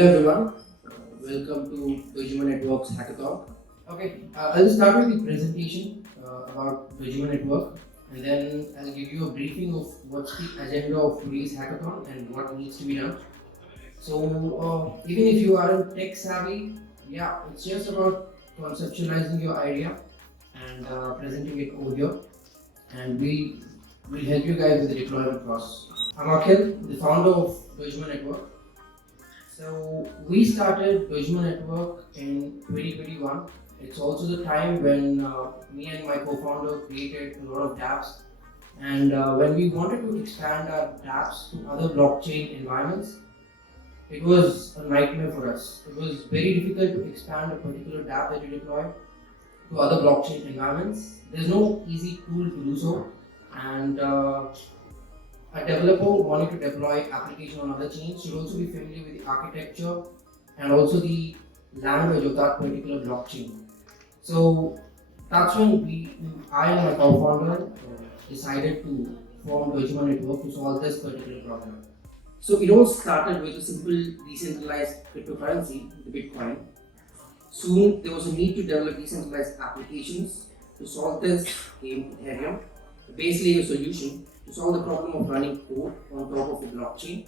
Hello everyone, welcome to Dojima Network's Hackathon. Okay, I'll start with the presentation about Dojima Network, and then I'll give you a briefing of what's the agenda of today's hackathon and what needs to be done. So even if you aren't tech savvy, yeah, it's just about conceptualizing your idea and presenting it over here, and we will help you guys with the deployment process. I'm Akhil, the founder of Dojima Network. So we started Dojima Network in 2021. It's also the time when me and my co-founder created a lot of dApps. And when we wanted to expand our dApps to other blockchain environments, it was a nightmare for us. It was very difficult to expand a particular dApp that you deploy to other blockchain environments. There's no easy tool to do so. And a developer wanting to deploy application on other chains should also be familiar with the architecture and also the language of that particular blockchain. So that's when I and my co-founder decided to form Dojima Network to solve this particular problem. So it all started with a simple decentralized cryptocurrency, the Bitcoin. Soon there was a need to develop decentralized applications. To solve this came Ethereum, the base layer solution to solve the problem of running code on top of the blockchain.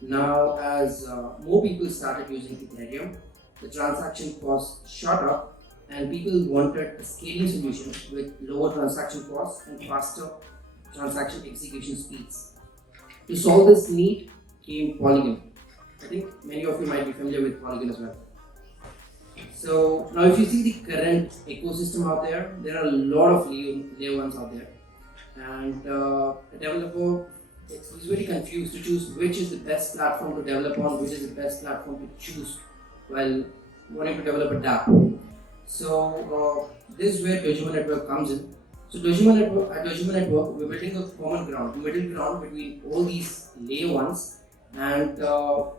Now, as more people started using Ethereum, the transaction costs shot up and people wanted a scaling solution with lower transaction costs and faster transaction execution speeds. To solve this need came Polygon. I think many of you might be familiar with Polygon as well. So now if you see the current ecosystem out there, there are a lot of layer ones out there. And a developer is very confused to choose which is the best platform to develop on, which is the best platform to choose while wanting to develop a dApp. So this is where Dojima Network comes in. So at Dojima Network, we're building a common ground, middle ground between all these layer ones. And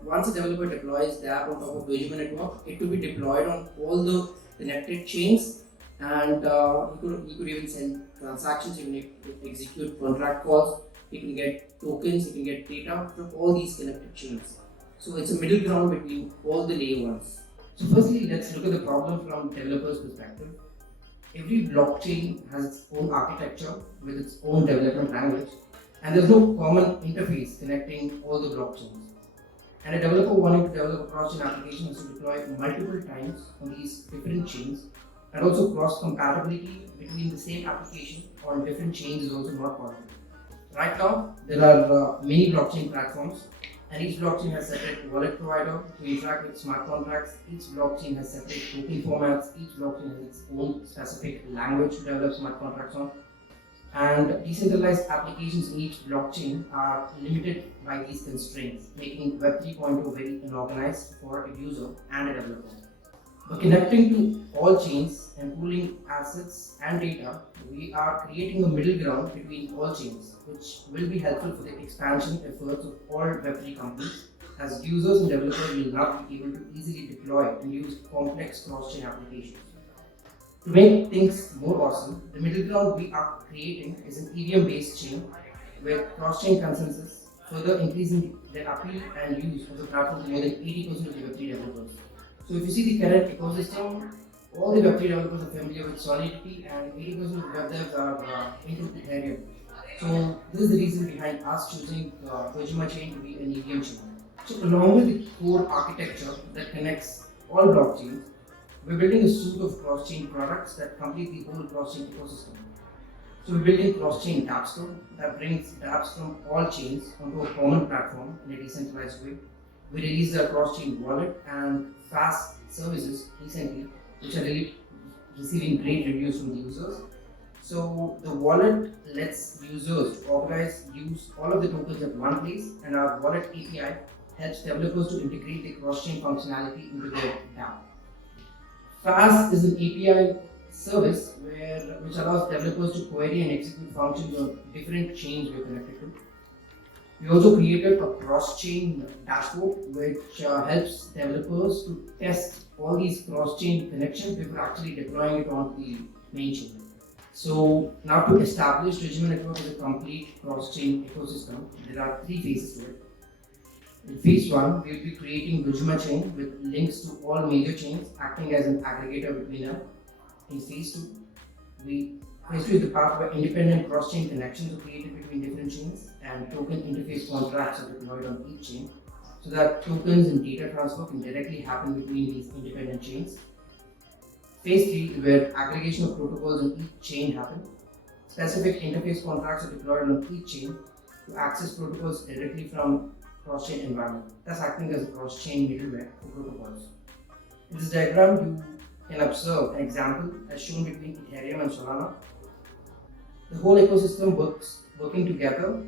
once a developer deploys the app on top of Dojima Network, it could be deployed on all the connected chains, and you could even send transactions, you can execute contract calls, you can get tokens, you can get data from all these connected chains. So it's a middle ground between all the layer ones. So firstly, let's look at the problem from developer's perspective. Every blockchain has its own architecture with its own development language, and there's no common interface connecting all the blockchains. And a developer wanting to develop a cross-chain application has to deploy multiple times on these different chains, and also cross-compatibility between the same application on different chains is also not possible. Right now, there are many blockchain platforms, and each blockchain has separate wallet provider to interact with smart contracts. Each blockchain has separate token formats. Each blockchain has its own specific language to develop smart contracts on. And decentralized applications in each blockchain are limited by these constraints, making Web 3.0 very unorganized for a user and a developer. By connecting to all chains and pooling assets and data, we are creating a middle ground between all chains, which will be helpful for the expansion efforts of all Web3 companies, as users and developers will not be able to easily deploy and use complex cross-chain applications. To make things more awesome, the middle ground we are creating is an EVM-based chain with cross-chain consensus, further increasing the appeal and use of the platform to more than 80% of the Web3 developers. So if you see the current ecosystem, all the Web3 developers are familiar with Solidity and 80% of web devs are into Ethereum. So this is the reason behind us choosing Dojima chain to be an EVM chain. So along with the core architecture that connects all blockchains, we're building a suite of cross-chain products that complete the whole cross-chain ecosystem. So we're building cross-chain dApp store that brings dApps from all chains onto a common platform in a decentralized way. We released a cross-chain wallet and fast services recently, which are really receiving great reviews from the users. So the wallet lets users organize, use all of the tokens at one place, and our wallet API helps developers to integrate the cross-chain functionality into their dApp. Fast is an API service which allows developers to query and execute functions on different chains we're connected to. We also created a cross-chain dashboard which helps developers to test all these cross-chain connections before actually deploying it onto the main chain. So now to establish Dojima Network as a complete cross-chain ecosystem, there are three phases to it. In phase 1, we will be creating Dojima chain with links to all major chains acting as an aggregator between them. In phase 2, phase 2 is the part where independent cross-chain connections are created between different chains and token interface contracts are deployed on each chain so that tokens and data transfer can directly happen between these independent chains. Phase 3 is where aggregation of protocols on each chain happen. Specific interface contracts are deployed on each chain to access protocols directly from cross-chain environment, thus acting as a cross-chain middleware for protocols. In this diagram, you can observe an example as shown between Ethereum and Solana. The whole ecosystem working together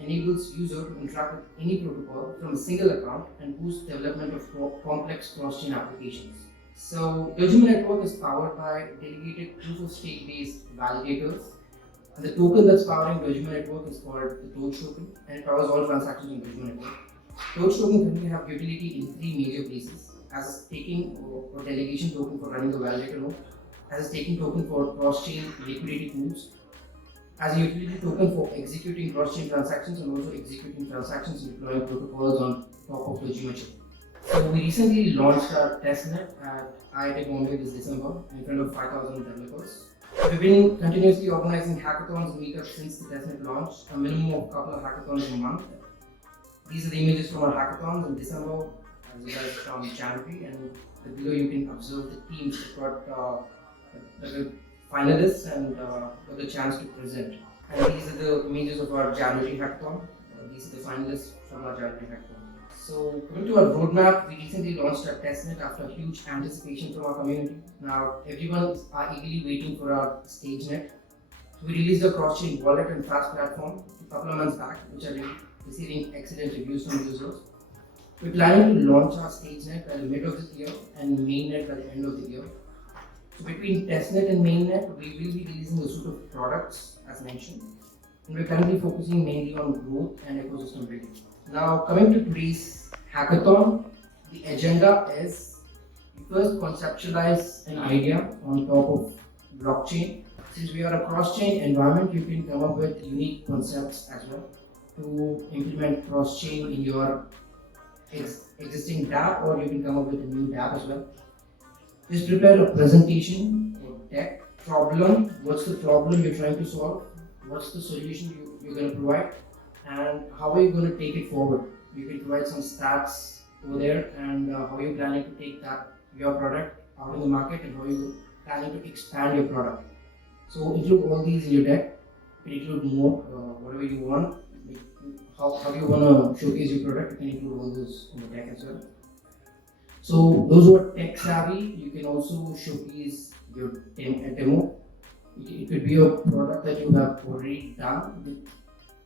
enables user to interact with any protocol from a single account and boost development of complex cross-chain applications. So Dojima Network is powered by dedicated proof-of-stake based validators. And the token that's powering Dojima Network is called the Doge token, and it powers all transactions on Dojima Network. Doge token currently have utility in 3 major places: as a staking or delegation token for running the validator node, as a staking token for cross-chain liquidity pools, as a utility token for executing cross-chain transactions and also executing transactions and deploying protocols on top of Dojima chain. So we recently launched our testnet at IIT Bombay this December in front of 5,000 developers. We've been continuously organizing hackathons and meetups since the testnet launch, a minimum of a couple of hackathons a month. These are the images from our hackathons in December as well as from January, and below you can observe the teams that got the finalists and got the chance to present. And these are the images of our January hackathon. These are the finalists from our January hackathon. So coming to our roadmap, we recently launched our testnet after huge anticipation from our community. Now everyone is eagerly waiting for our StageNet. So we released a cross-chain wallet and fast platform a couple of months back, which are receiving excellent reviews from users. We're planning to launch our StageNet by the mid of this year and mainnet by the end of the year. So between testnet and mainnet, we will be releasing a suite of products as mentioned. And we're currently focusing mainly on growth and ecosystem building. Now coming to today's hackathon, the agenda is we first conceptualize an idea on top of blockchain. Since we are a cross-chain environment, you can come up with unique concepts as well to implement cross-chain in your existing dApp, or you can come up with a new dApp as well. Just prepare a presentation or deck. Problem, what's the problem you're trying to solve? What's the solution you're going to provide? And how are you going to take it forward? You can provide some stats over there and how you're planning to take your product out in the market and how you're planning to expand your product. So include all these in your deck. You can include more, whatever you want. How you want to showcase your product, you can include all those in the deck as well. So those who are tech savvy, you can also showcase your demo. It could be a product that you have already done with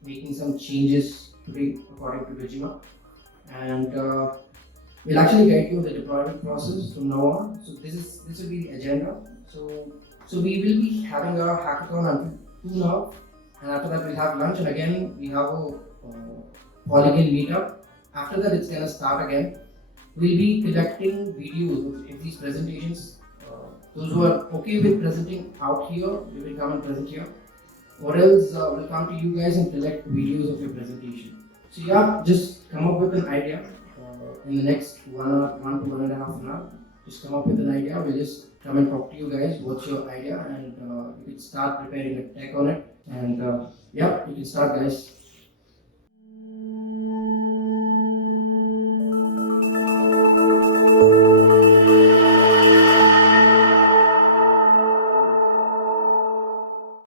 making some changes today according to Dojima, and we'll actually guide you on the deployment process from now on. So this will be the agenda. So we will be having our hackathon until 2 now, and after that we'll have lunch, and again we have a Polygon meetup. After that it's gonna start again. We'll be collecting videos of these presentations. Those who are okay with presenting out here, we will come and present here. Or else we'll come to you guys and collect videos of your presentation. So yeah, just come up with an idea in the next 1 to 1.5 hours. Just come up with an idea. We'll just come and talk to you guys. What's your idea? And you can start preparing a deck on it. And yeah, you can start, guys.